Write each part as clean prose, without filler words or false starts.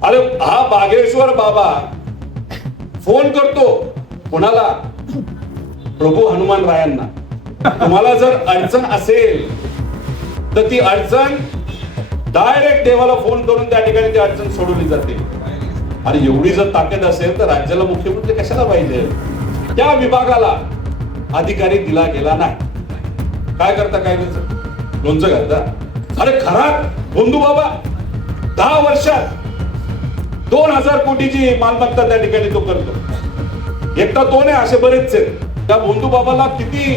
अरे हा बागेश्वर बाबा फोन करतो कोणाला? प्रभू हनुमान रायांना. तुम्हाला जर अडचण असेल तर ती अडचण डायरेक्ट देवाला फोन करून त्या ठिकाणी ती अडचण सोडवली जाते. आणि एवढी जर ताकद असेल तर राज्याला मुख्यमंत्री कशाला पाहिजे? त्या विभागाला अधिकारी दिला गेला नाही. काय करता? काय लोणचं घालता? अरे खरा बंधू बाबा 10 वर्षात 2000 कोटीची मालमत्ता त्या ठिकाणी तो करतो. एकटा तो नाही, असे बरेच आहेत. त्या बंधू बाबाला किती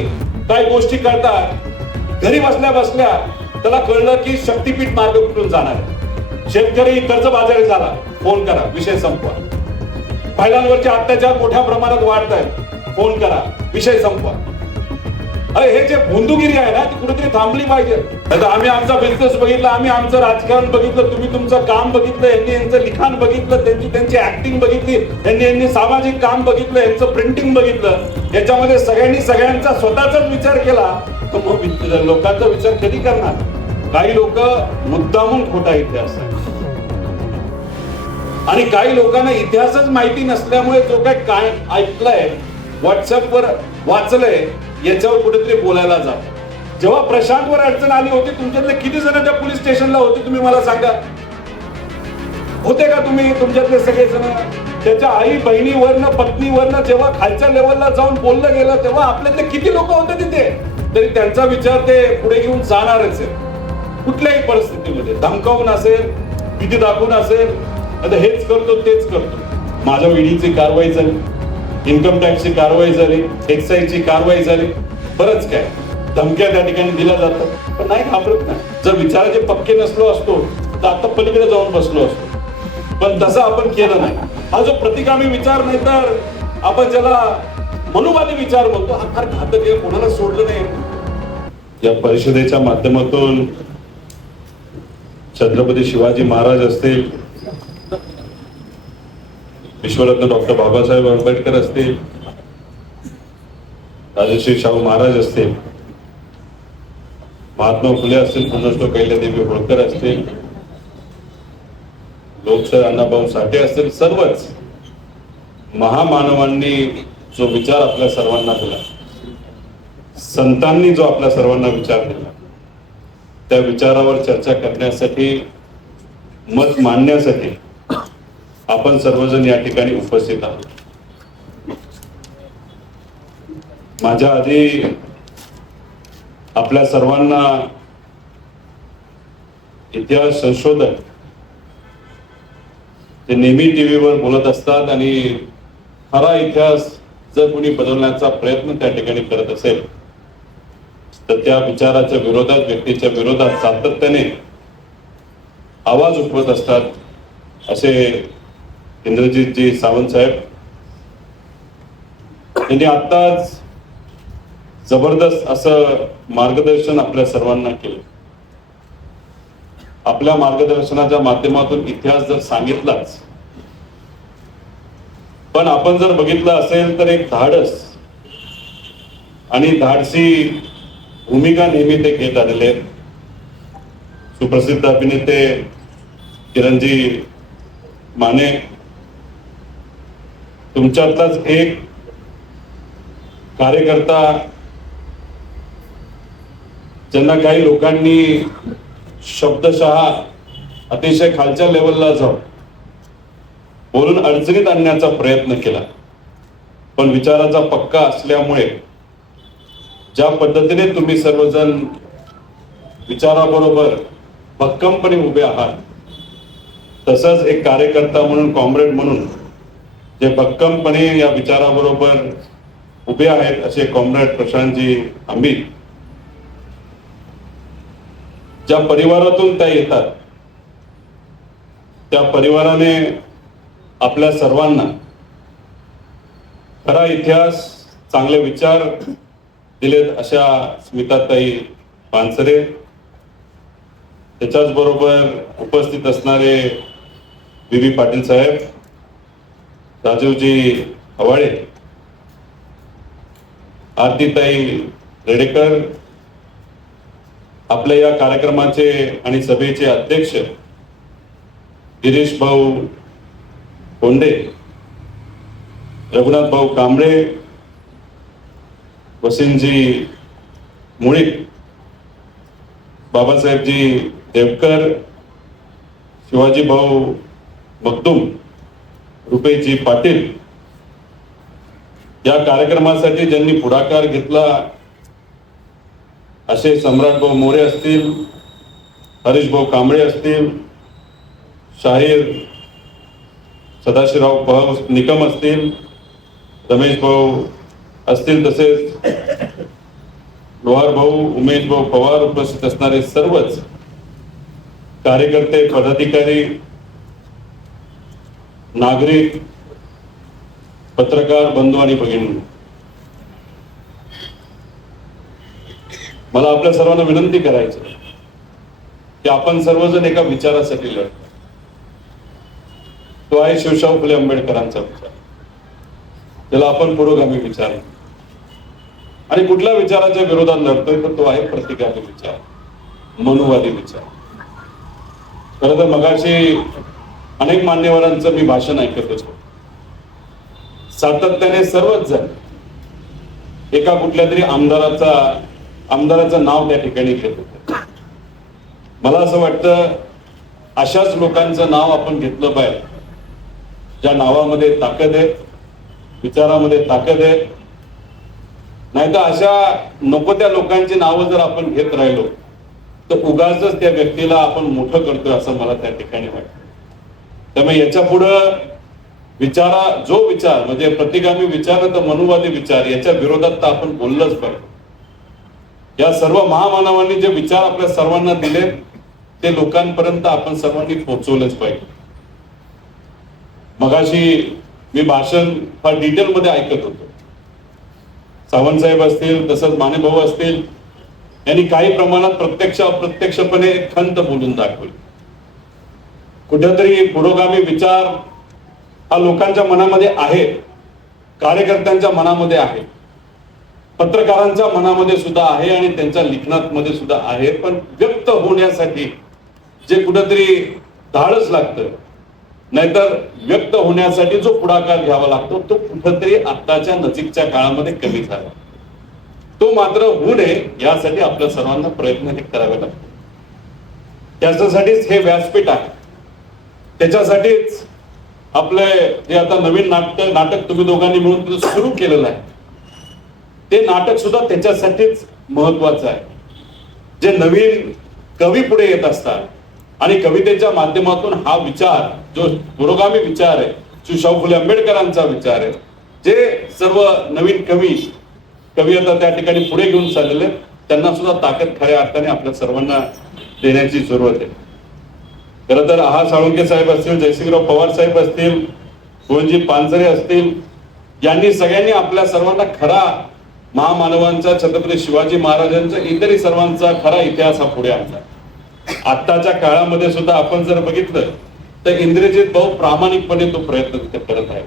काय गोष्टी करतात. घरी बसल्या बसल्या त्याला कळलं की शक्तीपीठ मार्ग कुठून जाणार आहे. शेतकरी कर्जबाजारी झाला, फोन करा, विषय संपवा. महिलांवरचे अत्याचार मोठ्या प्रमाणात वाढत आहेत, फोन करा, विषय संपवा. अरे हे जे बंधुगिरी आहे ना ती कुठेतरी थांबली पाहिजे. आम्ही आमचा बिझनेस बघितला, आम्ही आमचं राजकारण बघितलं, तुम्ही तुमचं काम बघितलं, यांचं लिखाण बघितलं, त्यांची ऍक्टिंग बघितली, यांनी सामाजिक काम बघितलं, यांचं प्रिंटिंग बघितलं. याच्यामध्ये सगळ्यांनी सगळ्यांचा स्वतःचाच विचार केला तर मग लोकांचा विचार कधी करणार? काही लोक मुद्दामून खोटा इतिहास आहे आणि काही लोकांना इतिहासच माहिती नसल्यामुळे जो काय ऐकलंय, व्हॉट्सअपवर वाचलंय, याच्यावर कुठेतरी बोलायला जात. जेव्हा प्रशांतवर अडचण आली होती, तुमच्यातले किती जण त्या पोलीस स्टेशनला होते तुम्ही मला सांगा? होते का तुम्ही? तुमच्यातले सगळे जण? त्याच्या आई बहिणीवरनं, पत्नीवरनं जेव्हा खालच्या लेवलला जाऊन बोललं गेलं तेव्हा आपल्यातले किती लोक होते तिथे? तरी त्यांचा विचार ते पुढे घेऊन जाणारच आहे. कुठल्याही परिस्थितीमध्ये धमकावून असेल, भीती दाखवून असेल, आता हेच करतो तेच करतो. माझ्या ईडीची कारवाई झाली, इन्कम टॅक्सची कारवाई झाली, एक्साईजची कारवाई झाली, बरंच काय धमक्या त्या ठिकाणी दिल्या जातात. पण नाही घाबरत नाही. जर विचाराचे पक्के नसलो असतो तर आता पलीकडे जाऊन बसलो असतो. पण तसं आपण केलं नाही. हा जो प्रतिगामी विचार नाही तर आपण ज्याला मनुवादी विचार म्हणतो, हा फार घातक आहे. कोणाला सोडलं नाही. या परिषदेच्या माध्यमातून छत्रपती शिवाजी महाराज असतील, विश्वरत्न डॉक्टर बाबासाहेब आंबेडकर असतील, राजश्री शाहू महाराज असतील, महात्मा फुले असतील, पुण्यश्लोक अहिल्यादेवी होळकर असतील, लोकशाहीर अण्णाभाऊ साठे असतील, सर्वच महामानवांनी जो विचार आपल्या सर्वांना दिला, संतांनी जो आपल्या सर्वांना विचार दिला, त्या विचारावर चर्चा करण्यासाठी, मत मांडण्यासाठी आपण सर्वजण या ठिकाणी उपस्थित आहोत. माझ्या आधी आपल्या सर्वांना इतिहास संशोधक ते नेहमी टीव्हीवर बोलत असतात आणि खरा इतिहास जर कोणी बदलण्याचा प्रयत्न त्या ठिकाणी करत असेल तर त्या विचाराच्या विरोधात, व्यक्तीच्या विरोधात सातत्याने आवाज उठवत असतात. असे इंद्रजितजी सावंत साहेब यांनी आत्ताच जबरदस्त असं मार्गदर्शन आपल्या सर्वांना केलं. आपल्या मार्गदर्शनाच्या माध्यमातून इतिहास जर सांगितलाच, पण आपण जर बघितलं असेल तर एक धाडस आणि धाडसी भूमिका नेहमी ते घेत आलेले आहेत. सुप्रसिद्ध अभिनेते किरणजी माने, तुमच्यातलाच एक कार्यकर्ता ज्यांना काही लोकांनी शब्दशः अतिशय खालच्या लेवलला जाऊन बोलून अडचणीत आणण्याचा प्रयत्न केला, पण विचाराचा पक्का असल्यामुळे ज्या पद्धतीने तुम्ही सर्वजण विचाराबरोबर भक्कमपणे उभे आहात, तसंच एक कार्यकर्ता म्हणून, कॉम्रेड म्हणून जे भक्कमपणे या विचाराबरोबर उभे आहेत असे कॉम्रेड प्रशांतजी अमित, ज्या परिवारातून त्या येतात त्या परिवाराने आपल्या सर्वांना खरा इतिहास, चांगले विचार दिलेत. अशा स्मिताताई पानसरे, त्याच्याच बरोबर उपस्थित असणारे बी पाटील साहेब, राजीवजी हवाळे, आरतीताई रेडेकर, आपल्या या कार्यक्रमाचे आणि सभेचे अध्यक्ष गिरीश भाऊ कोंडे, रघुनाथ भाऊ कांबळे, वसीमजी मुळीक, बाबासाहेबजी देवकर, शिवाजी भाऊ मगदूम, रुपेशजी पाटील, या कार्यक्रमासाठी ज्यांनी पुढाकार घेतला असे सम्राट भाऊ मोरे असतील, हरीश भाऊ कांबळे असतील, शाहीर सदाशिवराव निकम असतील, रमेश भाऊ असतील, तसेच लोहार भाऊ, उमेश भाऊ पवार, उपस्थित असणारे सर्वच कार्यकर्ते, पदाधिकारी, नागरिक, पत्रकार बंधू आणि भगिनी, मला आपल्या सर्वांना विनंती करायची की आपण सर्वजण एका विचारासाठी लढतो. तो आहे शिवशाहू फुले आंबेडकरांचा विचार, त्याला आपण पुरोगामी विचार, आणि कुठल्या विचाराच्या विरोधात लढतोय तर तो आहे प्रतिगामी विचार, मनुवादी विचार. खरं तर मगाशी अनेक मान्यवरांचं मी भाषण ऐकत होतो. सातत्याने सर्वच जण एका कुठल्या तरी आमदाराचं नाव त्या ठिकाणी घेत होते. मला असं वाटतं अशाच लोकांचं नाव आपण घेतलं पाहिजे ज्या नावामध्ये ताकद आहे, विचारामध्ये ताकद आहे. नाहीतर अशा नको त्या लोकांची नावं जर आपण घेत राहिलो तर उगाचच त्या व्यक्तीला आपण मोठं करतोय असं मला त्या ठिकाणी वाटतं. त्यामुळे याच्या पुढं जो विचार म्हणजे प्रतिगामी विचार तर मनुवादी विचार, याच्या विरोधात तर आपण बोललंच पाहिजे. या सर्व महामानवांनी जे विचार आपल्या सर्वांना दिले ते लोकांपर्यंत आपण सर्वांनी पोहोचवलंच पाहिजे. मगाशी मी भाषण फार डिटेलमध्ये ऐकत होतो. सावंत साहेब असतील, तसंच माने भाऊ असतील, यांनी काही प्रमाणात प्रत्यक्ष अप्रत्यक्षपणे खंत बोलून दाखवली. कुठेतरी पुरोगामी विचार हा लोकांच्या मनामध्ये आहे, कार्यकर्त्यांच्या मनामध्ये आहे, पत्रकारांच्या मनामध्ये सुद्धा आहे आणि त्यांच्या लिखाणात मध्ये सुद्धा आहे. पण व्यक्त होण्यासाठी जे कुठेतरी धाडस लागतं, नाहीतर व्यक्त होण्यासाठी जो पुढाकार घ्यावा लागतो तो कुठेतरी आत्ताच्या नजीकच्या काळामध्ये कमी झाला. तो मात्र होऊ नये यासाठी आपल्या सर्वांना प्रयत्न हे करावे लागतात. त्याच्यासाठीच हे व्यासपीठ आहे, त्याच्यासाठीच आपले जे आता नवीन नाटक तुम्ही दोघांनी मिळून सुरू केलेलं आहे ते नाटक सुद्धा त्याच्यासाठीच महत्वाचं आहे. जे नवीन कवी पुढे येत असतात आणि कवितेच्या माध्यमातून हा विचार जो पुरोगामी विचार आहे, शिवशाहू फुले आंबेडकरांचा विचार आहे, जे सर्व नवीन कवी आता त्या ठिकाणी पुढे घेऊन चाललेले, त्यांना सुद्धा ताकद खऱ्या अर्थाने आपल्या सर्वांना देण्याची जरूरत आहे. खरं तर आहा साळुंके साहेब असतील, जयसिंगराव पवार साहेब असतील, गोविंदजी पानसरे असतील, यांनी सगळ्यांनी आपल्या सर्वांना खरा महामानवांचा, छत्रपती शिवाजी महाराजांचा, इतरही सर्वांचा खरा इतिहास हा पुढे आणला. आत्ताच्या काळामध्ये सुद्धा आपण जर बघितलं तर इंद्रजित भाऊ प्रामाणिकपणे तो प्रयत्न तिथे करत आहे.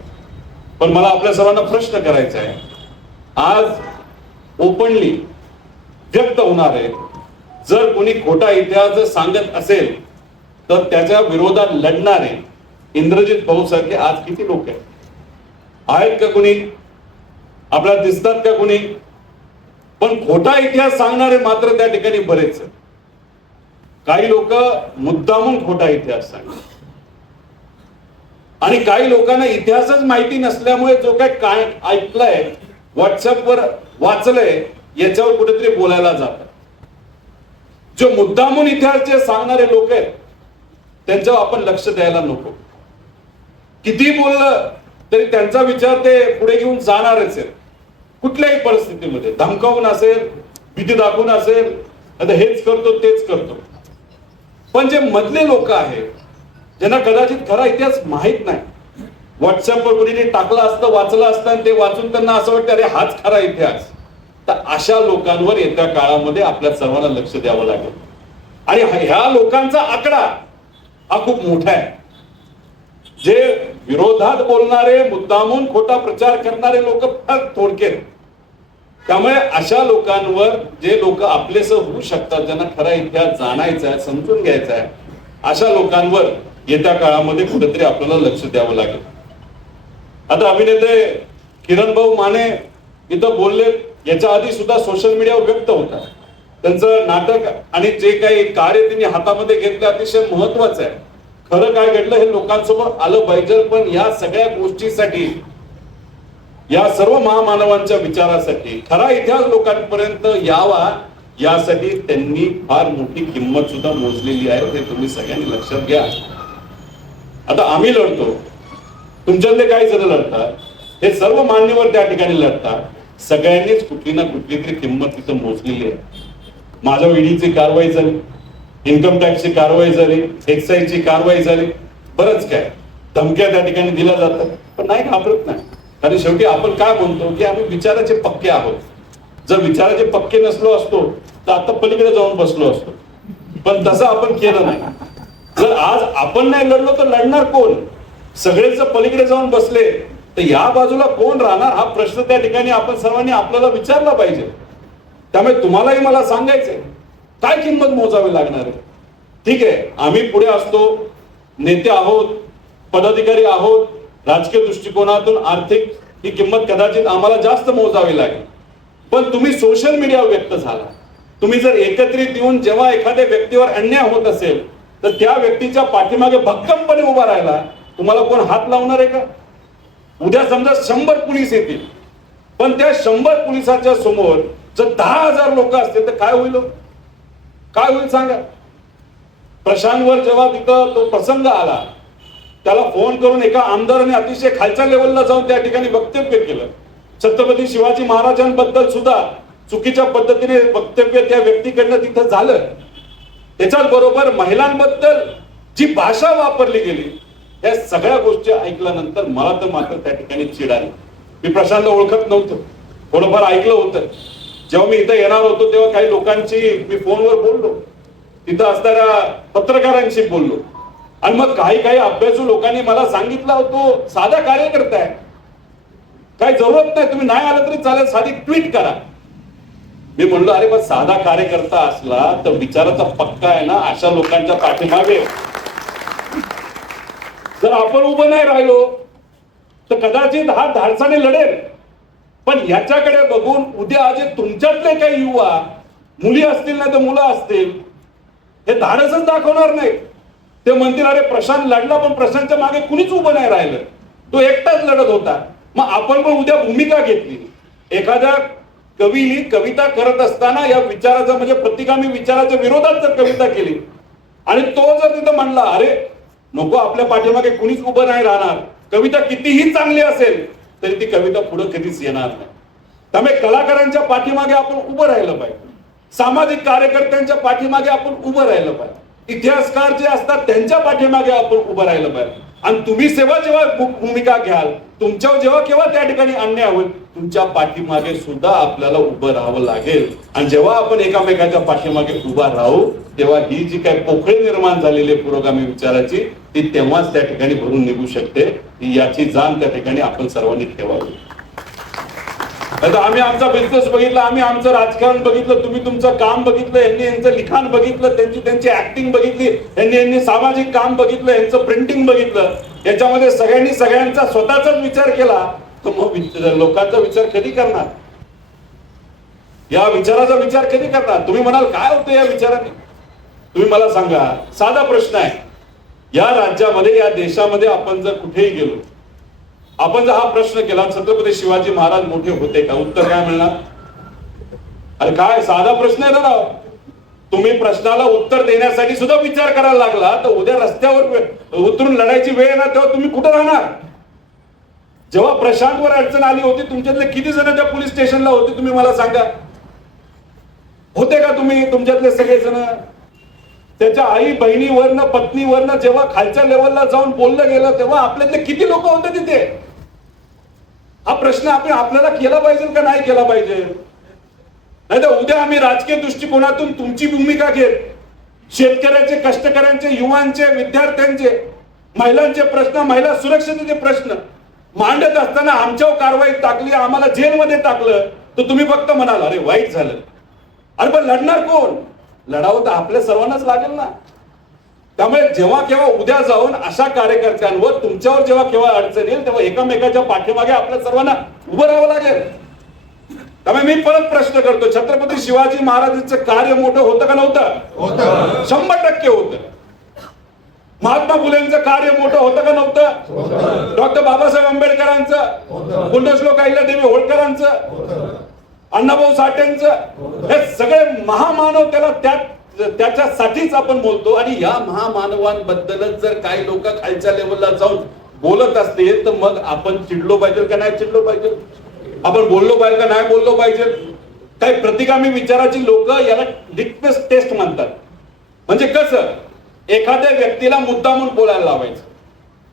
पण मला आपल्या सर्वांना प्रश्न करायचा आहे, आज ओपनली व्यक्त होणार आहे, जर कोणी खोटा इतिहास सांगत असेल तर त्याच्या विरोधात लढणारे इंद्रजित भाऊ सारखे आज किती लोक आहेत का? कोणी आपल्याला दिसतात का कोणी? पण खोटा इतिहास सांगणारे मात्र त्या ठिकाणी बरेच. काही लोक मुद्दामून खोटा इतिहास सांगतात आणि काही लोकांना इतिहासच माहिती नसल्यामुळे जो काय ऐकलंय, व्हॉट्सअपवर वाचलंय, याच्यावर कुठेतरी बोलायला जातात. जो मुद्दामून इतिहास जे सांगणारे लोक आहेत त्यांच्यावर आपण लक्ष द्यायला नको. किती बोललं तरी त्यांचा विचार ते पुढे घेऊन जाणारच आहे. कुठल्याही परिस्थितीमध्ये धमकावून असेल, भीती दाखवून असेल, आता हेच करतो तेच करतो. पण जे मधले लोक आहेत ज्यांना कदाचित खरा इतिहास माहित नाही, व्हॉट्सअपवर कोणी टाकलं असतं, वाचलं असतं आणि ते वाचून त्यांना असं वाटतं अरे हाच खरा इतिहास, तर अशा लोकांवर येत्या काळामध्ये आपल्या सर्वांना लक्ष द्यावं लागेल. आणि ह्या लोकांचा आकडा हा खूप मोठा आहे. जे विरोधात बोलणारे, मुद्दामून खोटा प्रचार करणारे लोक फार थोडके. त्यामुळे अशा लोकांवर जे लोक आपलेस होऊ शकतात, ज्यांना खरा इतिहास जाणायचा आहे, समजून घ्यायचा आहे, अशा लोकांवर येत्या काळामध्ये कुठेतरी आपल्याला लक्ष द्यावं लागेल. आता अभिनेते किरण भाऊ माने इथं बोलले, याच्या आधी सुद्धा सोशल मीडियावर व्यक्त होता. त्यांचं नाटक आणि जे काही कार्य त्यांनी हातामध्ये घेतलं अतिशय महत्वाचं आहे. खरं काय घडलं हे लोकांसमोर आलं पाहिजे. पण या सगळ्या गोष्टीसाठी, या सर्व महामानवांच्या विचारासाठी खरा इतिहास लोकांपर्यंत यावा, यासाठी त्यांनी फार मोठी किंमत सुद्धा मोजलेली आहे. हे तुम्ही सगळ्यांनी लक्षात घ्या. आता आम्ही लढतो, तुमच्यातले काही जण लढतात, हे सर्व मान्यवर त्या ठिकाणी लढतात. सगळ्यांनीच कुठली ना कुठली तरी किंमत तिथं मोजलेली आहे. माझ्या ईडीची कारवाई झाली, इन्कम टॅक्सची कारवाई झाली, एक्साईजची कारवाई झाली, बरंच काय धमक्या त्या ठिकाणी दिल्या जातात. पण नाही, घाबरत नाही. कारण शेवटी आपण काय म्हणतो की आम्ही विचाराचे पक्के आहोत. जर विचाराचे पक्के नसलो असतो तर आता पलीकडे जाऊन बसलो असतो. पण तसं आपण केलं नाही. जर आज आपण नाही लढलो तर लढणार कोण? सगळेच पलीकडे जाऊन बसले तर या बाजूला कोण राहणार? हा प्रश्न त्या ठिकाणी आपण सर्वांनी आपल्याला विचारला पाहिजे. त्यामुळे तुम्हालाही मला सांगायचंय, काय किंमत मोजावी लागणार आहे? ठीक आहे, आम्ही पुढे असतो, नेते आहोत, पदाधिकारी आहोत, राजकीय दृष्टिकोनातून आर्थिक ही किंमत कदाचित आम्हाला जास्त मोजावी लागेल. पण तुम्ही सोशल मीडियावर व्यक्त झाला, तुम्ही जर एकत्रित येऊन जेव्हा एखाद्या व्यक्तीवर अन्याय होत असेल तर त्या व्यक्तीच्या पाठीमागे भक्कमपणे उभा राहिला, तुम्हाला कोण हात लावणार आहे का? उद्या समजा 100 पोलीस येतील, पण त्या 100 पोलिसांच्या समोर जर 10,000 लोक असतील तर काय होईल? काय होईल सांगा? प्रशांतवर जेव्हा तिथं तो प्रसंग आला, त्याला फोन करून एका आमदाराने अतिशय खालच्या लेवलला जाऊन त्या ठिकाणी वक्तव्य केलं. छत्रपती शिवाजी महाराजांबद्दल सुद्धा चुकीच्या पद्धतीने वक्तव्य त्या व्यक्तीकडनं तिथं झालं. त्याच्याच बरोबर महिलांबद्दल जी भाषा वापरली गेली, या सगळ्या गोष्टी ऐकल्यानंतर मला तर मात्र त्या ठिकाणी चिड आली. मी प्रशांतला ओळखत नव्हतो, थोडंफार ऐकलं होतं. जेव्हा मी इथं येणार होतो तेव्हा काही लोकांची मी फोनवर बोललो, तिथं असणाऱ्या पत्रकारांशी बोललो. आणि मग काही अभ्यासू लोकांनी मला सांगितलं, तो साधा कार्यकर्ता आहे, काही जरूरत नाही, तुम्ही नाही आलं तरी चालेल, साधी ट्विट करा. मी म्हणलो, अरे पण साधा कार्यकर्ता असला तर विचाराचा पक्का आहे ना. अशा लोकांच्या पाठीमागे जर आपण उभं नाही राहिलो तर कदाचित हा धाडसाने लढेल. पण याच्याकडे बघून उद्या आज तुमच्यातले काही युवा, मुली असतील ना तर मुलं असतील, हे धाडसच दाखवणार नाही. ते म्हणतील, अरे प्रशांत लढला पण प्रशांतच्या मागे कुणीच उभं नाही राहिलं, तो एकटाच लढत होता. मग आपण पण उद्या भूमिका घेतली. एखाद्या कवीने कविता करत असताना या विचाराचा म्हणजे प्रतिगामी विचाराच्या विरोधात जर कविता केली आणि तो जर तिथं म्हणला, अरे नको, आपल्या पाठीमागे कुणीच उभं नाही राहणार, कविता कितीही चांगली असेल तरी ती कविता पुढे कधीच येणार नाही. त्यामुळे कलाकारांच्या पाठीमागे आपण उभं राहिलं पाहिजे, सामाजिक कार्यकर्त्यांच्या पाठीमागे आपण उभं राहिलं पाहिजे, इतिहासकार जे असतात त्यांच्या पाठीमागे आपण उभं राहिलं पाहिजे. आणि तुम्ही जेव्हा भूमिका घ्याल, तुमच्यावर जेव्हा केव्हा त्या ठिकाणी अन्याय होईल, तुमच्या पाठीमागे सुद्धा आपल्याला उभं राहावं लागेल. आणि जेव्हा आपण एकामेकाच्या पाठीमागे उभा राहू तेव्हा ही जी काही पोकळी निर्माण झालेली आहे पुरोगामी विचाराची, ती तेव्हाच त्या ठिकाणी भरून निघू शकते. याची जाण त्या ठिकाणी आपण सर्वांनी ठेवावी. आता आम्ही आमचा बिझनेस बघितला, आम्ही आमचं राजकारण बघितलं, तुम्ही तुमचं काम बघितलं, यांनी यांचं लिखाण बघितलं, त्यांची ऍक्टिंग बघितली, यांनी सामाजिक काम बघितलं, यांचं प्रिंटिंग बघितलं. याच्यामध्ये सगळ्यांनी सगळ्यांचा स्वतःचाच विचार केला तर मग लोकांचा विचार कधी करणार? या विचाराचा विचार कधी करणार? तुम्ही म्हणाल काय होतं या विचाराने? तुम्ही मला सांगा, साधा प्रश्न आहे. या राज्यामध्ये, या देशामध्ये आपण जर कुठेही गेलो, आपण जर हा प्रश्न केला, छत्रपती शिवाजी महाराज मोठे होते का? उत्तर काय मिळणार? अरे काय साधा प्रश्न आहे ना. तुम्ही प्रश्नाला उत्तर देण्यासाठी सुद्धा विचार करायला लागला तर उद्या रस्त्यावर उतरून लढायची वेळ ना, तेव्हा तुम्ही कुठे राहणार? जेव्हा प्रशांतवर अडचण आली होती, तुमच्यातले किती जण त्या पोलीस स्टेशनला होते तुम्ही मला सांगा? होते का तुम्ही? तुमच्यातले सगळे जण? त्याच्या आई बहिणीवरनं, पत्नीवरनं जेव्हा खालच्या लेवलला जाऊन बोललं गेलं तेव्हा आपल्यातले किती लोक होते तिथे? हा प्रश्न आपल्याला केला पाहिजे का नाही केला पाहिजे? नाही तर उद्या आम्ही राजकीय दृष्टिकोनातून तुमची भूमिका घेत शेतकऱ्याचे, कष्टकऱ्यांचे, युवांचे, विद्यार्थ्यांचे, महिलांचे प्रश्न, महिला सुरक्षेचे प्रश्न मांडत असताना आमच्यावर कारवाई टाकली, आम्हाला जेलमध्ये टाकलं, तर तुम्ही फक्त म्हणाल अरे वाईट झालं. अरे पण लढणार कोण? लढावं तर आपल्या सर्वांनाच लागेल ना. त्यामुळे जेव्हा केव्हा उद्या जाऊन अशा कार्यकर्त्यांवर तुमच्यावर जेव्हा केव्हा अडचण येईल तेव्हा एकामेकाच्या पाठीमागे आपल्या सर्वांना उभं राहावं लागेल. त्यामुळे मी परत प्रश्न करतो, छत्रपती शिवाजी महाराजांचं कार्य मोठं होतं का नव्हतं? 100% होतं. महात्मा फुलेंचं कार्य मोठं होतं का नव्हतं? डॉक्टर बाबासाहेब आंबेडकरांचं, पुण्यश्लोक अहिल्यादेवी होळकरांचं, अण्णाभाऊ साठेंचं, हे सगळे महामानव त्याच्यासाठीच आपण बोलतो. आणि या महामानवांबद्दलच जर काही लोक खालच्या लेवलला जाऊन बोलत असतील तर मग आपण चिडलो पाहिजे का नाही चिडलो पाहिजे? आपण बोललो पाहिजे का नाही बोललो पाहिजे? काही प्रतिगामी विचाराची लोक याला लिटमस टेस्ट म्हणतात. म्हणजे कसं, एखाद्या व्यक्तीला मुद्दामून बोलायला लावायचं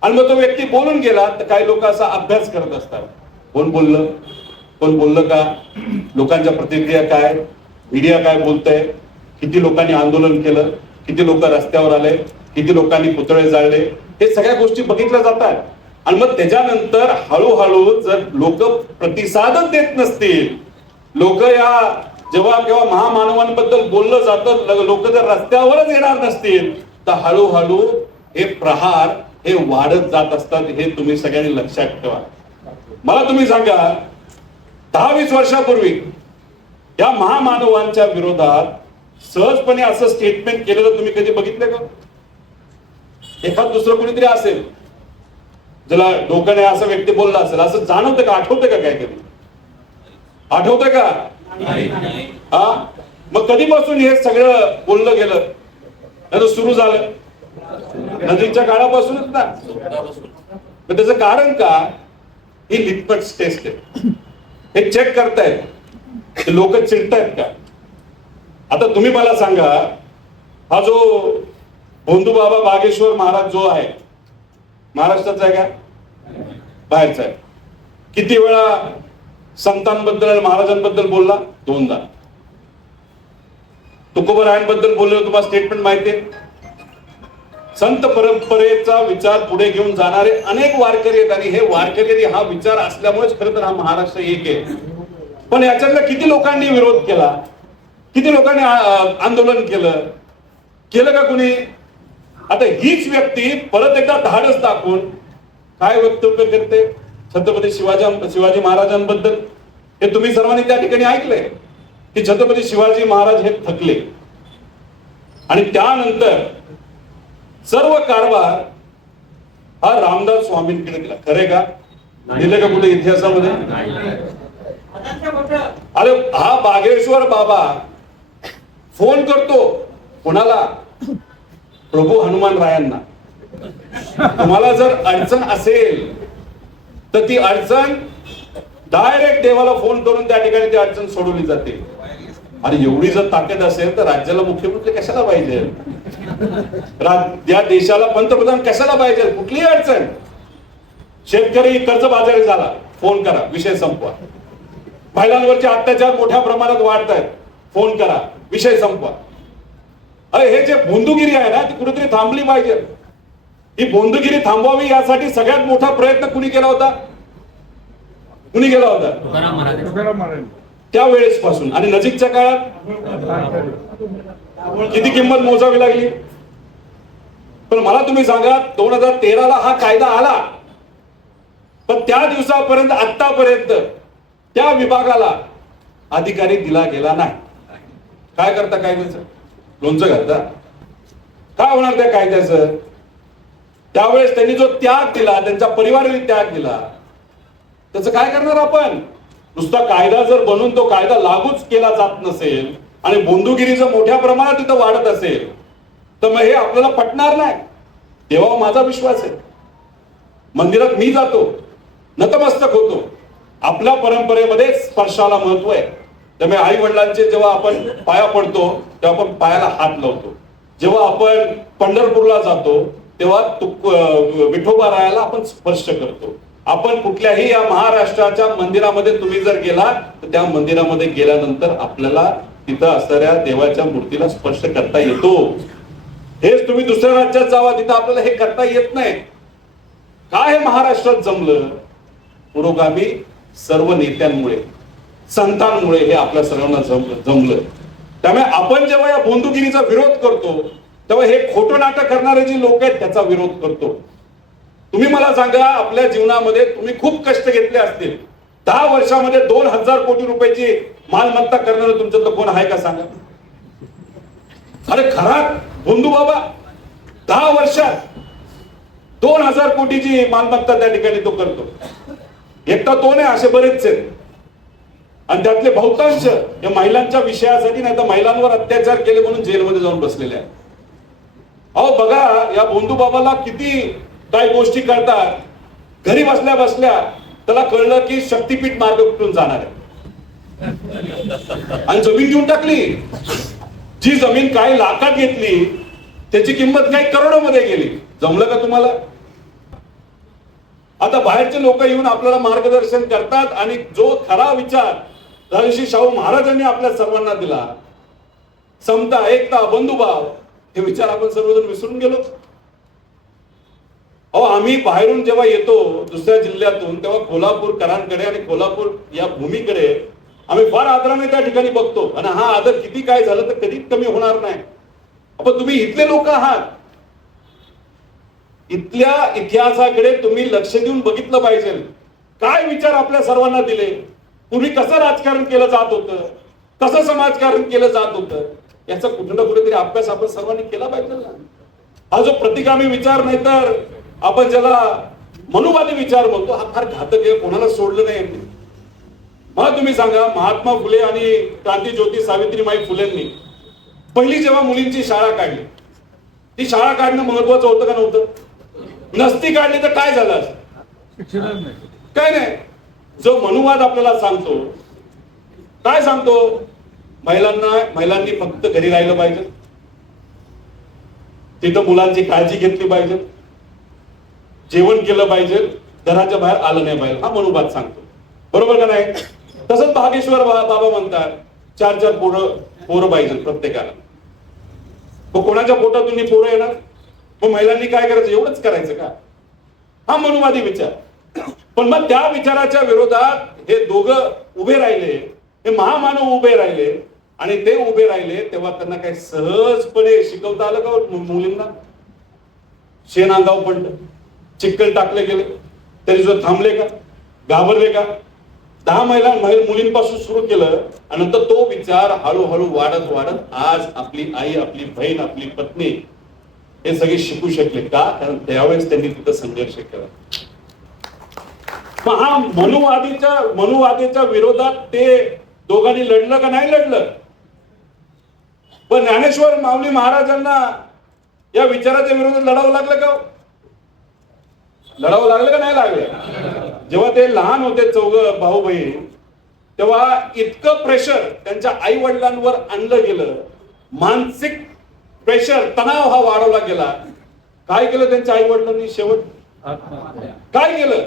आणि मग तो व्यक्ती बोलून गेला तर काही लोक असा अभ्यास करत असतात, कोण बोललं, कोण बोललं का, लोकांच्या प्रतिक्रिया काय, मीडिया काय बोलतंय, किती लोकांनी आंदोलन केलं, किती लोक रस्त्यावर आले, किती लोकांनी पुतळे जाळले, हे सगळ्या गोष्टी बघितल्या जातात. आणि मग त्याच्यानंतर हळूहळू जर लोक प्रतिसादच देत नसतील, लोक या जेव्हा केव्हा महामानवांबद्दल बोललं जातं, लोक जर रस्त्यावरच येणार नसतील तर हळूहळू हे प्रहार हे वाढत जात असतात. हे तुम्ही सगळ्यांनी लक्षात ठेवा. मला तुम्ही सांगा, 10-20 वर्षापूर्वी या महामानवांच्या विरोधात सहजपणे असं स्टेटमेंट केलेलं तुम्ही कधी बघितलं का? एखाद दुसरं कोणीतरी असेल ज्याला डोक्याने असं व्यक्ती बोलला असेल, असं जाणवतं का, आठवतं का, काय कधी आठवतं का? हा, मग कधीपासून हे सगळं बोललं गेलं? सुरू झालं नजीकच्या काळापासूनच ना. मग त्याचं कारण का? ही लिटमस टेस्ट आहे. हे चेक करतायत लोक चिडतायत का. आता तुम्ही मला सांगा, हा जो भोंदूबाबा बागेश्वर महाराज जो आहे महाराष्ट्राचा आहे का बाहेरचा आहे? किती वेळा संतांबद्दल आणि महाराजांबद्दल बोलला? 2दा. तुकोबरायांबद्दल बोललेलं तुम्हाला स्टेटमेंट माहिती आहे. संत परंपरेचा विचार पुढे घेऊन जाणारे अनेक वारकरी आहेत आणि हे वारकरी हा विचार असल्यामुळेच खरं तर हा महाराष्ट्र एक आहे. पण याच्यातल्या किती लोकांनी विरोध केला, किती लोकांनी आंदोलन केलं का कुणी? आता हीच व्यक्ती परत एकदा धाडस दाखवून काय वक्तव्य करते छत्रपती शिवाजी महाराजांबद्दल? हे तुम्ही सर्वांनी त्या ठिकाणी ऐकलंय की छत्रपती शिवाजी महाराज हे थकले आणि त्यानंतर सर्व कारभार हा रामदास स्वामींकडे दिला. खरे का? दिले का कुठे इतिहासामध्ये? अरे हा बागेश्वर बाबा फोन करतो कोणाला? प्रभू हनुमान रायांना. तुम्हाला जर अडचण असेल तर ती अडचण डायरेक्ट देवाला फोन करून त्या ठिकाणी ती अडचण सोडवली जाते. आणि एवढी जर ताकद असेल तर राज्याला मुख्यमंत्री कशाला पाहिजे? या देशाला पंतप्रधान कशाला पाहिजे? कुठलीही अडचण, शेतकरी कर्जबाजारी झाला, फोन करा, विषय संपवा. महिलांवरचे अत्याचार मोठ्या प्रमाणात वाढत आहेत, फोन करा, विषय संपवा. अरे हे जे भोंदूगिरी आहे ना ती कुठेतरी थांबली पाहिजे. ही भोंदूगिरी थांबवावी यासाठी सगळ्यात मोठा प्रयत्न कुणी केला होता? कुणी केला होता? त्यावेळेस पासून आणि नजीकच्या काळात किती किंमत मोजावी लागली. पण मला तुम्ही सांगा, 2013ला हा कायदा आला, पण त्या दिवसापर्यंत आतापर्यंत त्या विभागाला अधिकारी दिला गेला नाही. काय करता कायद्याचं? लोणचं घालता? काय होणार त्या कायद्याचं? त्यावेळेस त्यांनी जो त्याग दिला, त्यांच्या परिवाराने त्याग दिला, त्याचं काय करणार आपण? नुसता कायदा जर बनून तो कायदा लागूच केला जात नसेल आणि बोंदूगिरी जर मोठ्या प्रमाणात तिथं वाढत असेल तर मग हे आपल्याला पटणार नाही. देवावर माझा विश्वास आहे. मंदिरात मी जातो, नतमस्तक होतो. आपल्या परंपरेमध्ये स्पर्शाला महत्व आहे. त्यामुळे आई वडिलांचे जेव्हा आपण पाया पडतो तेव्हा आपण पायाला हात लावतो. जेव्हा आपण पंढरपूरला जातो तेव्हा विठोबा रायाला आपण स्पर्श करतो. आपण कुठल्याही या महाराष्ट्राच्या मंदिरामध्ये तुम्ही जर गेला तर त्या मंदिरामध्ये गेल्यानंतर आपल्याला तिथं असणाऱ्या देवाच्या मूर्तीला स्पर्श करता येतो. हेच तुम्ही दुसऱ्या राज्यात जावा, तिथं आपल्याला हे करता येत नाही. काय हे महाराष्ट्रात जमलं? पुरोगामी सर्व नेत्यांमुळे, संतांमुळे हे आपल्या सर्वांना जमलं. त्यामुळे आपण जेव्हा या बोंदूगिरीचा विरोध करतो तेव्हा हे खोटं नाटक करणारे जे लोक आहेत त्याचा विरोध करतो. तुम्ही मला सांगा, आपल्या जीवनामध्ये तुम्ही खूप कष्ट घेतले असतील, 10 वर्षामध्ये 2000 कोटी रुपयाची मालमत्ता करणारं तुमच्यातलं कोण आहे का सांगा? अरे खरा बंधू बाबा 10 वर्षात 2000 कोटीची मालमत्ता त्या ठिकाणी तो करतो. एकटा तो नाही, असे बरेच आहेत. आणि त्यातले बहुतांश या महिलांच्या विषयासाठी नाही तर महिलांवर अत्याचार केले म्हणून जेलमध्ये जाऊन बसलेले आहेत. अहो बघा, या बंधू बाबाला किती काय गोष्टी करतात. घरी बसल्या बसल्या त्याला कळलं की शक्तीपीठ मार्ग कुठून जाणार आहे आणि जमीन घेऊन टाकली. जी जमीन काही लाखात घेतली त्याची किंमत काही करोडोमध्ये गेली. जमलं का तुम्हाला? आता बाहेरचे लोक येऊन आपल्याला मार्गदर्शन करतात आणि जो खरा विचार राजर्षी शाहू महाराजांनी आपल्या सर्वांना दिला, समता, एकता, बंधुभाव, हे विचार आपण सर्वजण विसरून गेलो. अहो आम्ही बाहेरून जेव्हा येतो दुसऱ्या जिल्ह्यातून, तेव्हा कोल्हापूरकरांकडे आणि कोल्हापूर या भूमीकडे आम्ही फार आदराने त्या ठिकाणी बघतो. आणि हा आदर किती काय झालं तर कधीच कमी होणार नाही. पण तुम्ही इथले लोक आहात, इथल्या इतिहासाकडे तुम्ही लक्ष देऊन बघितलं पाहिजे. काय विचार आपल्या सर्वांना दिले, पूर्वी कसं राजकारण केलं जात होतं, कसं समाजकारण केलं जात होतं, याचा कुठे ना कुठेतरी अभ्यास आपण सर्वांनी केला पाहिजे ना. हा जो प्रतिगामी विचार, नाही तर आपण ज्याला मनुवादी विचार म्हणतो, हा फार घातक आहे. कोणाला सोडलं नाही. मला तुम्ही सांगा, महात्मा फुले आणि क्रांतीज्योती सावित्रीबाई फुलेंनी पहिली जेव्हा मुलींची शाळा काढली, ती शाळा काढणं महत्वाचं होतं का नव्हतं? नसती काढली तर काय झालं? काय नाही. जो मनुवाद आपल्याला सांगतो, काय सांगतो? महिलांनी फक्त घरी राहिलं पाहिजे, तिथं मुलांची काळजी घेतली पाहिजे, जेवण केलं पाहिजे, घराच्या बाहेर आलं नाही पाहिजे, हा मनुवाद सांगतो. बरोबर का नाही? तसंच भागेश्वर बाबा म्हणतात 4-4 पोरं पाहिजे प्रत्येकाला. मग कोणाच्या पोटातून पोरं येणार? मग महिलांनी काय करायचं? एवढंच करायचं का? हा मनुवादी विचार. पण मग त्या विचाराच्या विरोधात हे दोघं उभे राहिले, हे महामानव उभे राहिले. आणि ते उभे राहिले तेव्हा त्यांना काही सहजपणे शिकवता आलं का मुलींना? शेण अंगावर पडलं, चिखल टाकले गेले तरी जो थांबले का? घाबरले का? 10 मुलींपासून सुरू केलं आणि नंतर तो विचार हळूहळू वाढत वाढत आज आपली आई, आपली बहीण, आपली पत्नी हे सगळे शिकू शकले का? कारण त्यावेळेस त्यांनी तिथं संघर्ष केला. मग हा मनुवादीच्या विरोधात ते दोघांनी लढलं का नाही लढलं? पण ज्ञानेश्वर माऊली महाराजांना या विचाराच्या विरोधात लढावं लागलं का? लढावं लागलं का नाही लागलं? जेव्हा ते लहान होते, 4 भाऊ बहीण, तेव्हा इतकं प्रेशर त्यांच्या आई वडिलांवर आणलं गेलं, मानसिक प्रेशर, तणाव हा वाढवला गेला. काय केलं त्यांच्या आई वडिलांनी शेवट? काय केलं?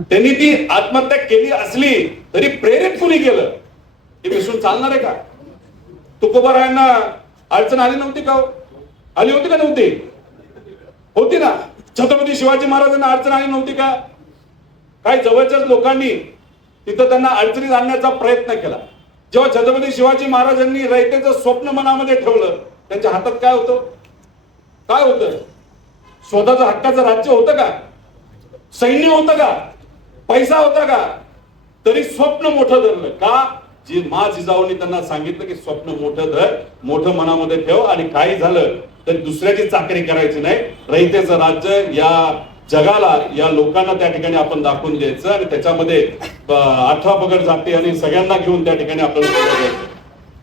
त्यांनी ती आत्महत्या केली असली तरी प्रेरित कुणी केलं हे विसरून चालणार आहे का? तुकोबारायांना अडचण आली नव्हती का? आली होती का नव्हती? होती ना. छत्रपती शिवाजी महाराजांना अडचण आली नव्हती का? काही जवळच्याच लोकांनी तिथं त्यांना अडचणीत आणण्याचा प्रयत्न केला. जेव्हा छत्रपती शिवाजी महाराजांनी रयतेचं स्वप्न मनामध्ये ठेवलं, त्यांच्या हातात काय होतं? काय होतं? स्वतःचं हक्काचं राज्य होतं का? सैन्य होतं का? पैसा होता का? तरी स्वप्न मोठं धरलं का? जिजाऊंनी त्यांना सांगितलं की स्वप्न मोठं धर, मोठं मनामध्ये ठेव, आणि काही झालं तर दुसऱ्याची चाकरी करायची नाही. रयतेचं राज्य या जगाला, या लोकांना त्या ठिकाणी आपण दाखवून द्यायचं आणि त्याच्यामध्ये 18 पगड जाती आणि सगळ्यांना घेऊन त्या ठिकाणी आपल्याला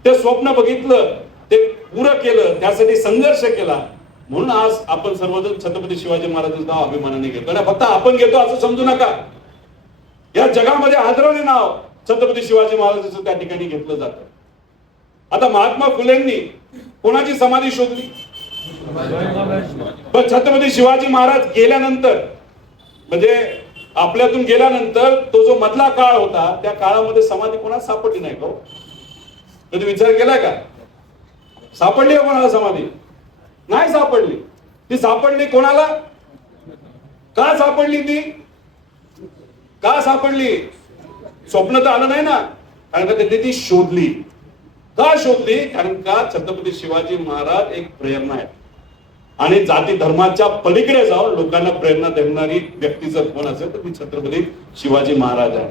ते स्वप्न बघितलं, ते पुरं केलं, त्यासाठी संघर्ष केला. म्हणून आज आपण सर्वजण छत्रपती शिवाजी महाराजांचं नाव अभिमानाने घेतो. आणि फक्त आपण घेतो असं समजू नका. या जगामध्ये आदराने नाव छत्रपती शिवाजी महाराजांचं त्या ठिकाणी घेतलं जातं. आता महात्मा फुलेंनी कोणाची समाधी शोधली? पण छत्रपती शिवाजी महाराज गेल्यानंतर, म्हणजे आपल्यातून गेल्यानंतर तो जो मधला काळ होता त्या काळामध्ये समाधी कोणाला सापडली नाही का? कधी विचार केलाय का? सापडली आहे कोणाला समाधी? नाही सापडली. ती सापडली कोणाला? का सापडली ती? का सापडली? स्वप्न तर आलं नाही ना, कारण का त्यांनी ती शोधली. का शोधली? कारण का छत्रपती शिवाजी महाराज एक प्रेरणा आहे आणि जाती धर्माच्या पलीकडे जाऊन लोकांना प्रेरणा देणारी व्यक्ती जर कोण असेल तर ती छत्रपती शिवाजी महाराज आहे.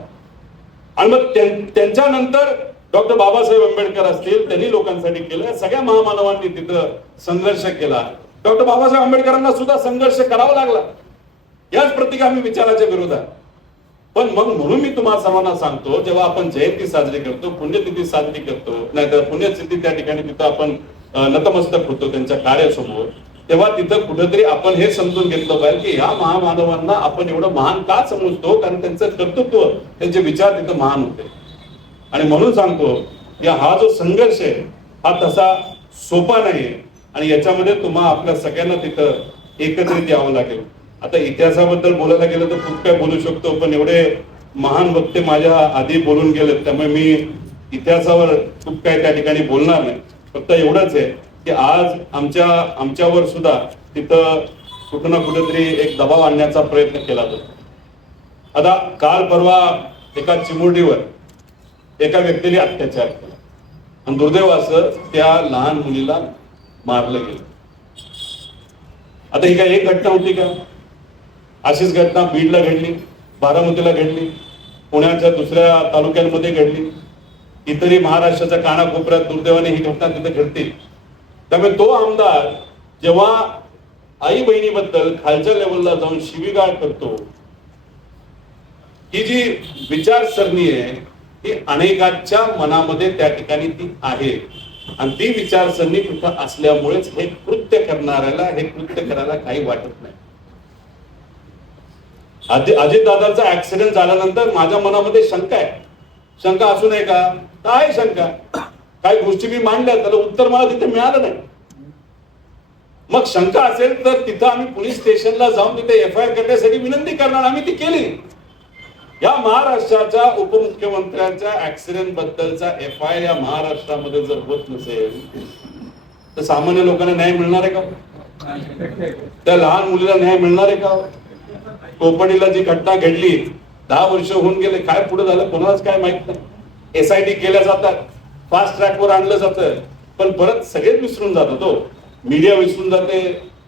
आणि मग त्यांच्यानंतर डॉक्टर बाबासाहेब आंबेडकर असतील, त्यांनी लोकांसाठी केलं. सगळ्या महामानवांनी तिथं संघर्ष केला. डॉक्टर बाबासाहेब आंबेडकरांना सुद्धा संघर्ष करावा लागला याच प्रतिगामी विचाराच्या विरोधात. पण मग म्हणून मी तुम्हाला सर्वांना सांगतो, जेव्हा आपण जयंती साजरी करतो, पुण्यतिथी साजरी करतो, नाहीतर पुण्यतिथी त्या ठिकाणी तिथं आपण नतमस्तक होतो त्यांच्या कार्यासमोर, तेव्हा तिथं कुठेतरी आपण हे समजून घेतलं पाहिजे की ह्या महामानवांना आपण एवढं महान का समजतो? कारण त्यांचं कर्तृत्व, त्यांचे विचार तिथं महान होते. आणि म्हणून सांगतो की हा जो संघर्ष आहे हा तसा सोपा नाही आणि याच्यामध्ये तुम्हा आपल्या सगळ्यांना तिथं एकत्रित यावं लागेल. आता इतिहासाबद्दल बोलायला गेलं तर खूप काय बोलू शकतो, पण एवढे महान वक्ते माझ्या आधी बोलून गेलेत, त्यामुळे मी इतिहासावर खूप काय त्या ठिकाणी बोलणार नाही. फक्त एवढंच आहे की आज आमच्यावर सुद्धा तिथं कुठं ना कुठेतरी एक दबाव आणण्याचा प्रयत्न केला जातो. आता काल परवा एका चिमुरडीवर एका व्यक्तीने अत्याचार केला आणि दुर्दैव असं त्या लहान मुलीला मारलं गेलं. आता ही काय एक घटना होती का? अशीच घटना बीडला घडली, बारामतीला घडली, पुण्याच्या दुसऱ्या तालुक्यांमध्ये घडली, इतरही महाराष्ट्राच्या कानाकोपऱ्यात दुर्दैवाने ही घटना तिथे घडते. त्यामुळे तो आमदार जेव्हा आई बहिणीबद्दल खालच्या लेवलला जाऊन शिवीगाळ करतो, ही जी विचारसरणी आहे ही अनेकांच्या मनामध्ये त्या ठिकाणी ती आहे आणि ती विचारसरणी तिथं असल्यामुळेच हे कृत्य करणाऱ्याला हे कृत्य करायला काही वाटत नाही. अजितदादांचा ऍक्सिडेंट झाल्यानंतर माझ्या मनामध्ये शंका आहे. शंका असू नये का? काय शंका? काही गोष्टी मी मांडल्या, त्याला उत्तर मला तिथे मिळालं नाही. मग शंका असेल तर तिथं आम्ही पोलीस स्टेशनला जाऊन तिथे FIR करण्यासाठी विनंती करणार, आम्ही ती केली. या महाराष्ट्राच्या उपमुख्यमंत्र्यांच्या ऍक्सिडेंट बद्दलचा FIR या महाराष्ट्रामध्ये जर होत नसेल तर सामान्य लोकांना न्याय मिळणार आहे का? त्या लहान मुलीला न्याय मिळणार आहे का? कोपडीला जी घटना घडली, 10 वर्ष होऊन गेले, काय पुढे झालं कोणालाच काय माहित नाही. SIT केल्या जातात, फास्ट ट्रॅकवर आणलं जातं, पण परत सगळेच विसरून जातात. हो, मीडिया विसरून जाते,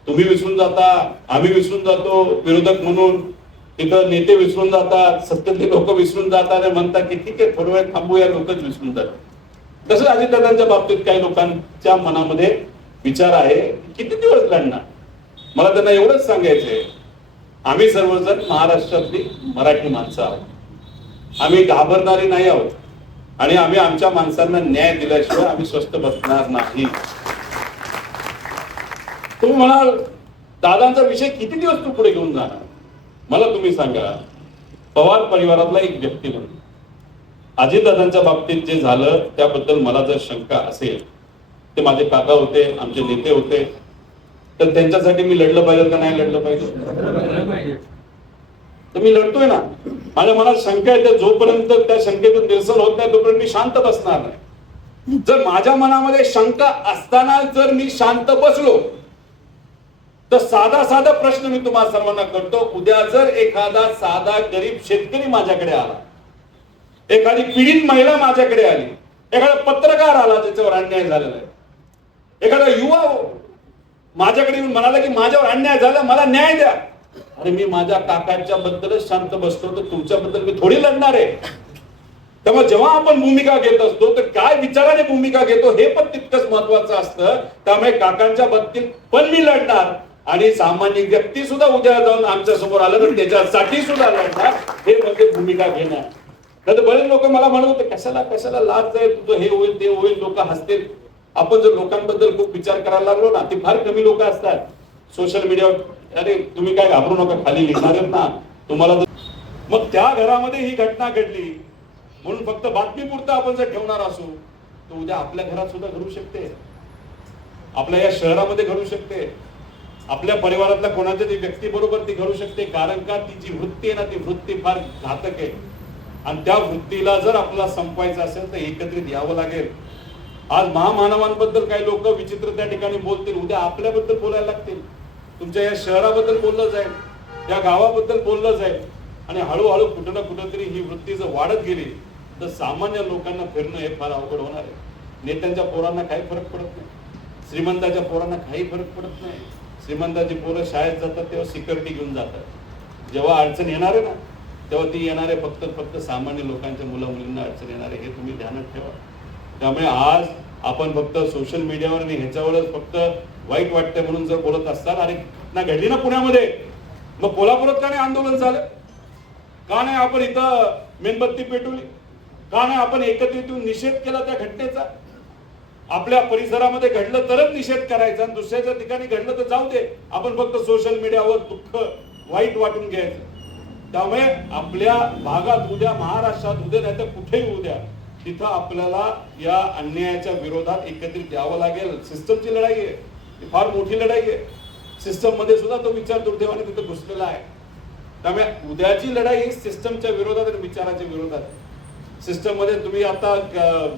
तुम्ही विसरून जाता, आम्ही विसरून जातो विरोधक म्हणून, तिथं नेते विसरून जातात, सत्तेतले लोक विसरून जातात आणि म्हणतात की ठीक आहे थोडं वेळ थांबूया, लोकच विसरून जातात. तसं अजितदादांच्या बाबतीत काही लोकांच्या मनामध्ये विचार आहे, किती दिवस लढणार? मला त्यांना एवढंच सांगायचंय, आम्ही सर्वजण महाराष्ट्रातली मराठी माणसं आहोत, आम्ही घाबरणारी नाही आहोत आणि आम्ही आमच्या माणसांना न्याय दिल्याशिवाय आम्ही स्वस्थ बसणार नाही. तुम्ही म्हणाल दादांचा विषय किती दिवस तू पुढे घेऊन जाणार? मला तुम्ही सांगा, पवार परिवारातला एक व्यक्ती म्हणून अजितदादांच्या बाबतीत जे झालं त्याबद्दल मला जर शंका असेल, ते माझे काका होते, आमचे नेते होते, तर त्यांच्यासाठी मी लढलं पाहिजे का नाही लढलं पाहिजे? तर मी लढतोय ना. माझ्या मनात शंका आहे, जोपर्यंत त्या शंकेतून निरसन होत नाही तोपर्यंत मी शांत बसणार नाही. जर माझ्या मनामध्ये शंका असताना जर मी शांत बसलो तर साधा प्रश्न मी तुम्हाला सर्वांना करतो, उद्या जर एखादा साधा गरीब शेतकरी माझ्याकडे आला, एखादी पीडित महिला माझ्याकडे आली, एखादा पत्रकार आला ज्याच्यावर अन्याय झालेला आहे, एखादा युवा माझ्याकडे म्हणाला की माझ्यावर अन्याय झाला, मला न्याय द्या, अरे मी माझ्या काकांच्या बद्दलच शांत बसतो तर तुमच्याबद्दल मी थोडी लढणार आहे. त्यामुळे जेव्हा आपण भूमिका घेत असतो तर काय विचाराने भूमिका घेतो हे पण तितकंच महत्वाचं असतं. त्यामुळे काकांच्या बाबतीत पण मी लढणार आणि सामान्य व्यक्ती सुद्धा उद्या जाऊन आमच्या समोर आलं तर त्याच्यासाठी सुद्धा लढणार, हे म्हणजे भूमिका घेणार. तर बरेच लोक मला म्हणत होते कशाला लाज जाईल, तुझं हे होईल ते होईल, लोक हसतील. आपण जर लोकांबद्दल खूप विचार करायला लागलो ना, ती फार कमी लोक असतात सोशल मीडियावर, अरे तुम्ही काय घाबरू नका, खाली लिहिणार आहेत ना तुम्हाला. मग त्या घरामध्ये ही घटना घडली म्हणून फक्त बातमी पुरता आपण जर ठेवणार असू तर उद्या आपल्या घरात सुद्धा घडू शकते, आपल्या या शहरामध्ये घडू शकते, आपल्या परिवारातल्या कोणाच्या ती व्यक्ती बरोबर ती घडू शकते. कारण का ती जी वृत्ती आहे ना, ती वृत्ती फार घातक आहे आणि त्या वृत्तीला जर आपल्याला संपवायचं असेल तर एकत्रित यावं लागेल. आज महामानवांबद्दल काही लोक विचित्र त्या ठिकाणी बोलतील, उद्या आपल्याबद्दल बोलायला लागतील, तुमच्या या शहराबद्दल बोललं जाईल, या गावाबद्दल बोललं जाईल आणि हळूहळू कुठं ना कुठंतरी ही वृत्ती जर वाढत गेली तर सामान्य लोकांना फिरणं हे फार अवघड होणार आहे. नेत्यांच्या पोरांना काही फरक पडत नाही, श्रीमंताच्या पोरांना काही फरक पडत नाही. श्रीमंताची पोरं शाळेत जातात तेव्हा सिक्युरिटी घेऊन जातात, जेव्हा अडचण येणार आहे ना तेव्हा ती येणारे फक्त सामान्य लोकांच्या मुला मुलींना अडचण येणार आहे, हे तुम्ही ध्यानात ठेवा. त्यामुळे आज आपण फक्त सोशल मीडियावर आणि ह्याच्यावरच फक्त वाईट वाटतंय म्हणून जर बोलत असताल, अरे घटना घडली ना पुण्यामध्ये, मग कोल्हापुरात का नाही आंदोलन झालं? का नाही आपण इथं मेणबत्ती पेटवली? का नाही आपण एकत्रित येऊन निषेध केला त्या घटनेचा? आपल्या परिसरामध्ये घडलं तरच निषेध करायचा, आणि दुसऱ्याच्या ठिकाणी घडलं तर जाऊ दे, आपण फक्त सोशल मीडियावर दुःख वाईट वाटून घ्यायचं. त्यामुळे आपल्या भागात उद्या, महाराष्ट्रात उद्या, नाही तर कुठेही उद्या, तिथं आपल्याला या अन्यायाच्या विरोधात एकत्रित यावं लागेल. सिस्टमची लढाई आहे, ती फार मोठी लढाई आहे. सिस्टम मध्ये सुद्धा तो विचार दुर्दैवाने तिथं घुसलेला आहे. त्यामुळे उद्याची लढाई ही सिस्टमच्या विरोधात आणि विचाराच्या विरोधात. सिस्टम मध्ये तुम्ही आता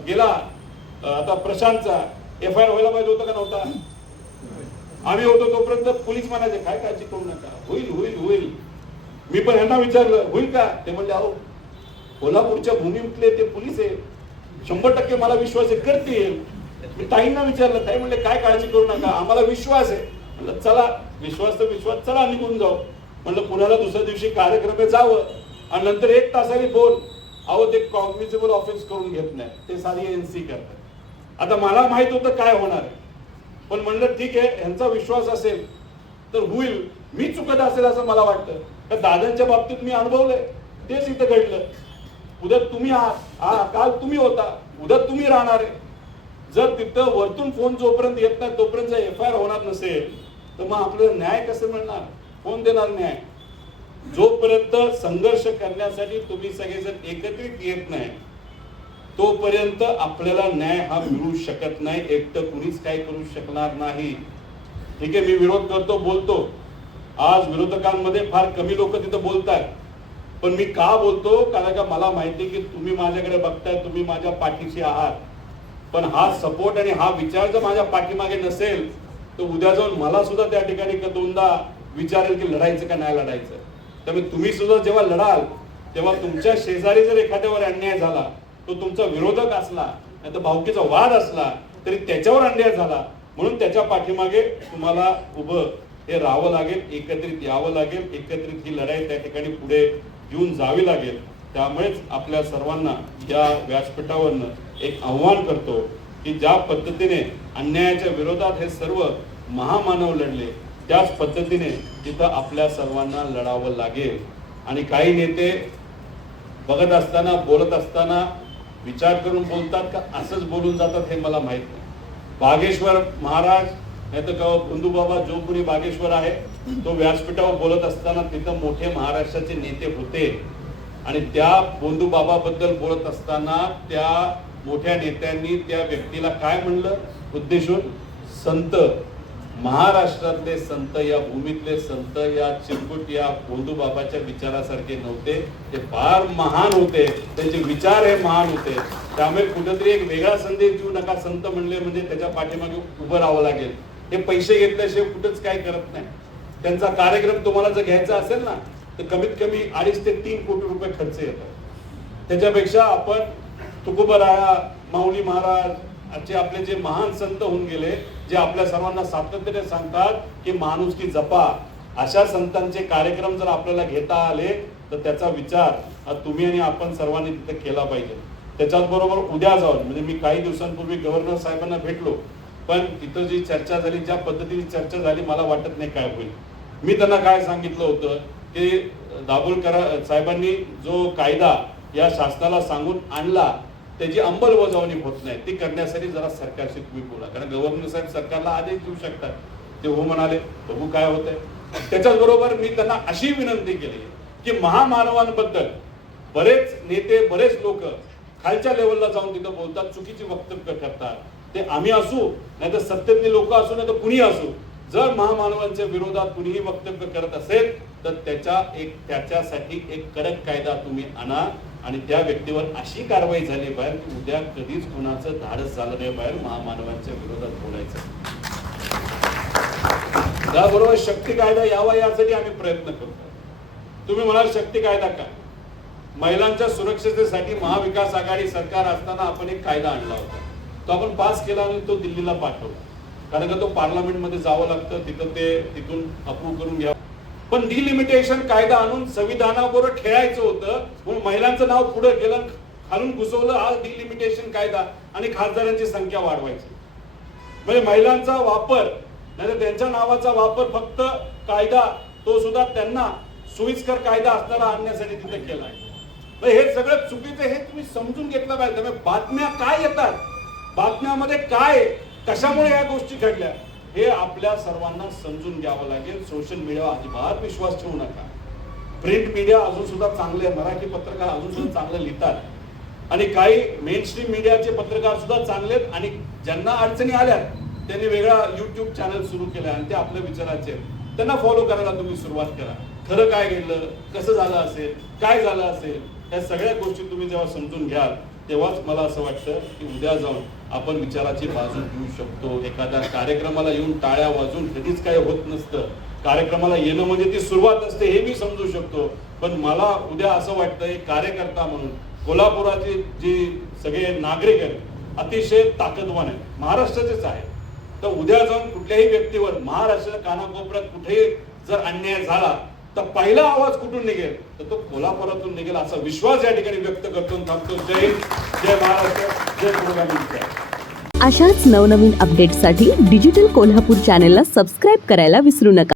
गेला, आता प्रशांतचा FIR व्हायला पाहिजे होता का नव्हता? आम्ही होतो तोपर्यंत पोलीस म्हणायचे काय काळजी करू नका, होईल होईल होईल. मी पण यांना विचारलं होईल का, ते म्हणले अहो कोल्हापूरच्या भूमीतले ते पोलीस आहे, 100% मला विश्वास आहे करतील. मी ताईंना विचारलं, ताई म्हणले काय काळजी करू नका, आम्हाला विश्वास आहे. म्हणलं चला, विश्वास तर विश्वास, चला निघून जाऊ. म्हणलं पुण्याला दुसऱ्या दिवशी कार्यक्रम जावं, आणि नंतर 1 तासाने फोन, अहो ते कॉग्निझेबल ऑफेन्स करून घेत नाही, ते साधी NC करतात. आता मला माहित होतं काय होणार आहे, पण म्हणलं ठीक आहे, यांचा विश्वास असेल तर होईल. मी चुकत असेल असं मला वाटतं, तर दादांच्या बाबतीत मी अनुभवलंय, तेच इथं घडलं. उद्या तुम्ही आहात, काल तुम्ही होता, उद्या तुम्ही राहणार आहे. जर तिथं वरतून फोन जोपर्यंत येत नाही तोपर्यंत FIR होणार नसेल तर मग आपल्याला न्याय कसं मिळणार? कोण देणार न्याय? जोपर्यंत संघर्ष करण्यासाठी तुम्ही सगळेजण एकत्रित येत नाही तोपर्यंत आपल्याला न्याय हा मिळू शकत नाही. एकटं कुणीच काय करू शकणार नाही. ठीक आहे, मी विरोध करतो, बोलतो. आज विरोधकांमध्ये फार कमी लोक तिथं बोलतात, पण मी का बोलतो? कारण का मला माहिती की तुम्ही माझ्याकडे बघताय, तुम्ही माझ्या पाठीशी आहात. पण हा सपोर्ट आणि हा विचार जर माझ्या पाठीमागे नसेल तर उद्या जाऊन मला सुद्धा त्या ठिकाणी दोनदा विचारेल की लढायचं का नाही लढायचं. त्यामुळे तुम्ही सुद्धा जेव्हा लढाल तेव्हा तुमच्या शेजारी जर एखाद्यावर अन्याय झाला, तो तुमचा विरोधक असला, नाही तर भावकीचा वाद असला, तरी त्याच्यावर अन्याय झाला म्हणून त्याच्या पाठीमागे तुम्हाला उभं हे राहावं लागेल, एकत्रित यावं लागेल, एकत्रित ही लढाई त्या ठिकाणी पुढे घेऊन जावी लागेल. त्यामुळेच आपल्या सर्वांना या व्यासपीठावरनं एक आव्हान करतो की ज्या पद्धतीने अन्यायाच्या विरोधात हे सर्व महामानव लढले, त्याच पद्धतीने तिथं आपल्या सर्वांना लढावं लागेल. आणि काही नेते बघत असताना, बोलत असताना विचार करून बोलतात का असंच बोलून जातात हे मला माहित नाही. बागेश्वर महाराज नाही तर बंधुबाबा जो कोणी बागेश्वर आहे तो व्यासपीठावर बोलत असताना तिथं मोठे महाराष्ट्राचे नेते होते, आणि त्या बंधुबाबाबद्दल बोलत असताना त्या मोठ्या नेत्यांनी त्या व्यक्तीला काय म्हणलं उद्देशून? संत, महाराष्ट्रातले संत, या भूमीतले संत या चिरकुट या बंधुबाबाच्या विचारासारखे नव्हते, ते फार महान होते, त्यांचे विचार हे महान होते. त्यामुळे कुठेतरी एक वेगळा संदेश देऊ नका. संत म्हणले म्हणजे त्याच्या पाठीमागे उभं राहावं लागेल. हे पैसे घेतल्याशिवाय कुठंच काय करत नाही. त्यांचा कार्यक्रम तुम्हाला जर घ्यायचा असेल ना तर कमीत कमी 2.5 ते 3 कोटी रुपये खर्च येतो. त्याच्यापेक्षा आपण तुकोबराया, माऊली महाराज चे आपले जे महान संत होऊन गेले, जे आपल्या सर्वांना सातत्याने सांगतात की माणुसकी जपा, अशा संतांचे कार्यक्रम जर आपल्याला घेता आले तर त्याचा विचार तुम्ही आणि आपण सर्वांनी तिथे केला पाहिजे. त्याच्याच बरोबर उद्या जाऊन, म्हणजे मी काही दिवसांपूर्वी गव्हर्नर साहेबांना भेटलो, पण तिथं जी चर्चा झाली, ज्या पद्धतीने चर्चा झाली, मला वाटत नाही काय होईल. मी त्यांना काय सांगितलं होतं की दाभोलकर साहेबांनी जो कायदा या शासनाला सांगून आणला त्याची अंमलबजावणी होत नाही, ती करण्यासाठी जरा सरकारशी तुम्ही बोला. कारण गव्हर्नर साहेब सरकारला आदेश देऊ शकतात, ते हो म्हणाले, बघू काय होतंय. त्याच्याच बरोबर मी त्यांना अशी विनंती केली की महामानवांबद्दल बरेच नेते, बरेच लोक खालच्या लेवलला जाऊन तिथं बोलतात, चुकीची वक्तव्य करतात. ते आम्ही असू, नाही तर सत्तेतले लोक असू, नाही तर कुणी असू, जर महामानवांच्या विरोधात कुणीही वक्तव्य करत असेल तर त्याच्यासाठी एक कडक कायदा तुम्ही आणा, आणि त्या व्यक्तीवर अशी कारवाई झाली बाहेर की उद्या कधीच कुणाचं धाडस झालं नाही बाहेर महामानवांच्या विरोधात बोलायचं. त्याबरोबर शक्ती कायदा यावा यासाठी आम्ही प्रयत्न करतो. तुम्ही म्हणाल शक्ती कायदा का? महिलांच्या सुरक्षिततेसाठी महाविकास आघाडी सरकार असताना आपण एक कायदा आणला होता. तो आपण पास केला आणि तो दिल्लीला पाठवला, कारण का तो पार्लमेंटमध्ये जावं लागतं, तिथून अप्रूव्ह करून घ्या. पण डिलिमिटेशन कायदा आणून संविधानाबरोबर खेळायचं होतं, म्हणून महिलांचं नाव पुढे केलं, खालून घुसवलं हा डिलिमिटेशन कायदा आणि खासदारांची संख्या वाढवायची. म्हणजे महिलांचा वापर नाही त्यांच्या नावाचा वापर फक्त कायदा तो सुद्धा त्यांना सोयीस्कर कायदा असणारा आणण्यासाठी तिथे केला आहे. हे सगळं चुकीचं, हे तुम्ही समजून घेतलं पाहिजे. बातम्या काय येतात, बातम्यामध्ये काय कशामुळे या गोष्टी घडल्या हे आपल्या सर्वांना समजून घ्यावं लागेल. सोशल मीडियावर अजिबात विश्वास ठेवू नका. प्रिंट मीडिया अजून सुद्धा चांगले, मराठी पत्रकार अजून सुद्धा चांगले लिहितात आणि काही मेन स्ट्रीम मीडियाचे पत्रकार सुद्धा चांगले आहेत आणि ज्यांना अडचणी आल्या त्यांनी वेगळा युट्यूब चॅनल सुरू केला आणि ते आपल्या विचाराचे त्यांना फॉलो करायला तुम्ही सुरुवात करा. खरं काय घडलं, कसं झालं असेल, काय झालं असेल, या सगळ्या गोष्टी तुम्ही जेव्हा समजून घ्याल तेव्हाच मला असं वाटतं की उद्या जाऊन आपण विचाराची बाजू घेऊ शकतो. एखाद्या कार्यक्रमाला येऊन टाळ्या वाजून कधीच काही होत नसतं. कार्यक्रमाला येणं म्हणजे ती सुरुवात असते हे मी समजू शकतो. पण मला उद्या असं वाटतं एक कार्यकर्ता म्हणून कोल्हापुराचे जे सगळे नागरिक आहेत अतिशय ताकदवान आहेत, महाराष्ट्राचेच आहेत. तर उद्या जाऊन कुठल्याही व्यक्तीवर महाराष्ट्राच्या कानाकोपऱ्यात कुठेही जर अन्याय झाला तर पहिला आवाज कुठून निघेल तर तो कोल्हापुरातून निघेल असा विश्वास या ठिकाणी व्यक्त करतो. थांबतो. जय हिंद, जय महाराष्ट्र, जय कोल्हापूर. अशाच नवनवीन अपडेट्ससाठी डिजिटल कोल्हापूर चॅनेलला सबस्क्राईब करायला विसरू नका.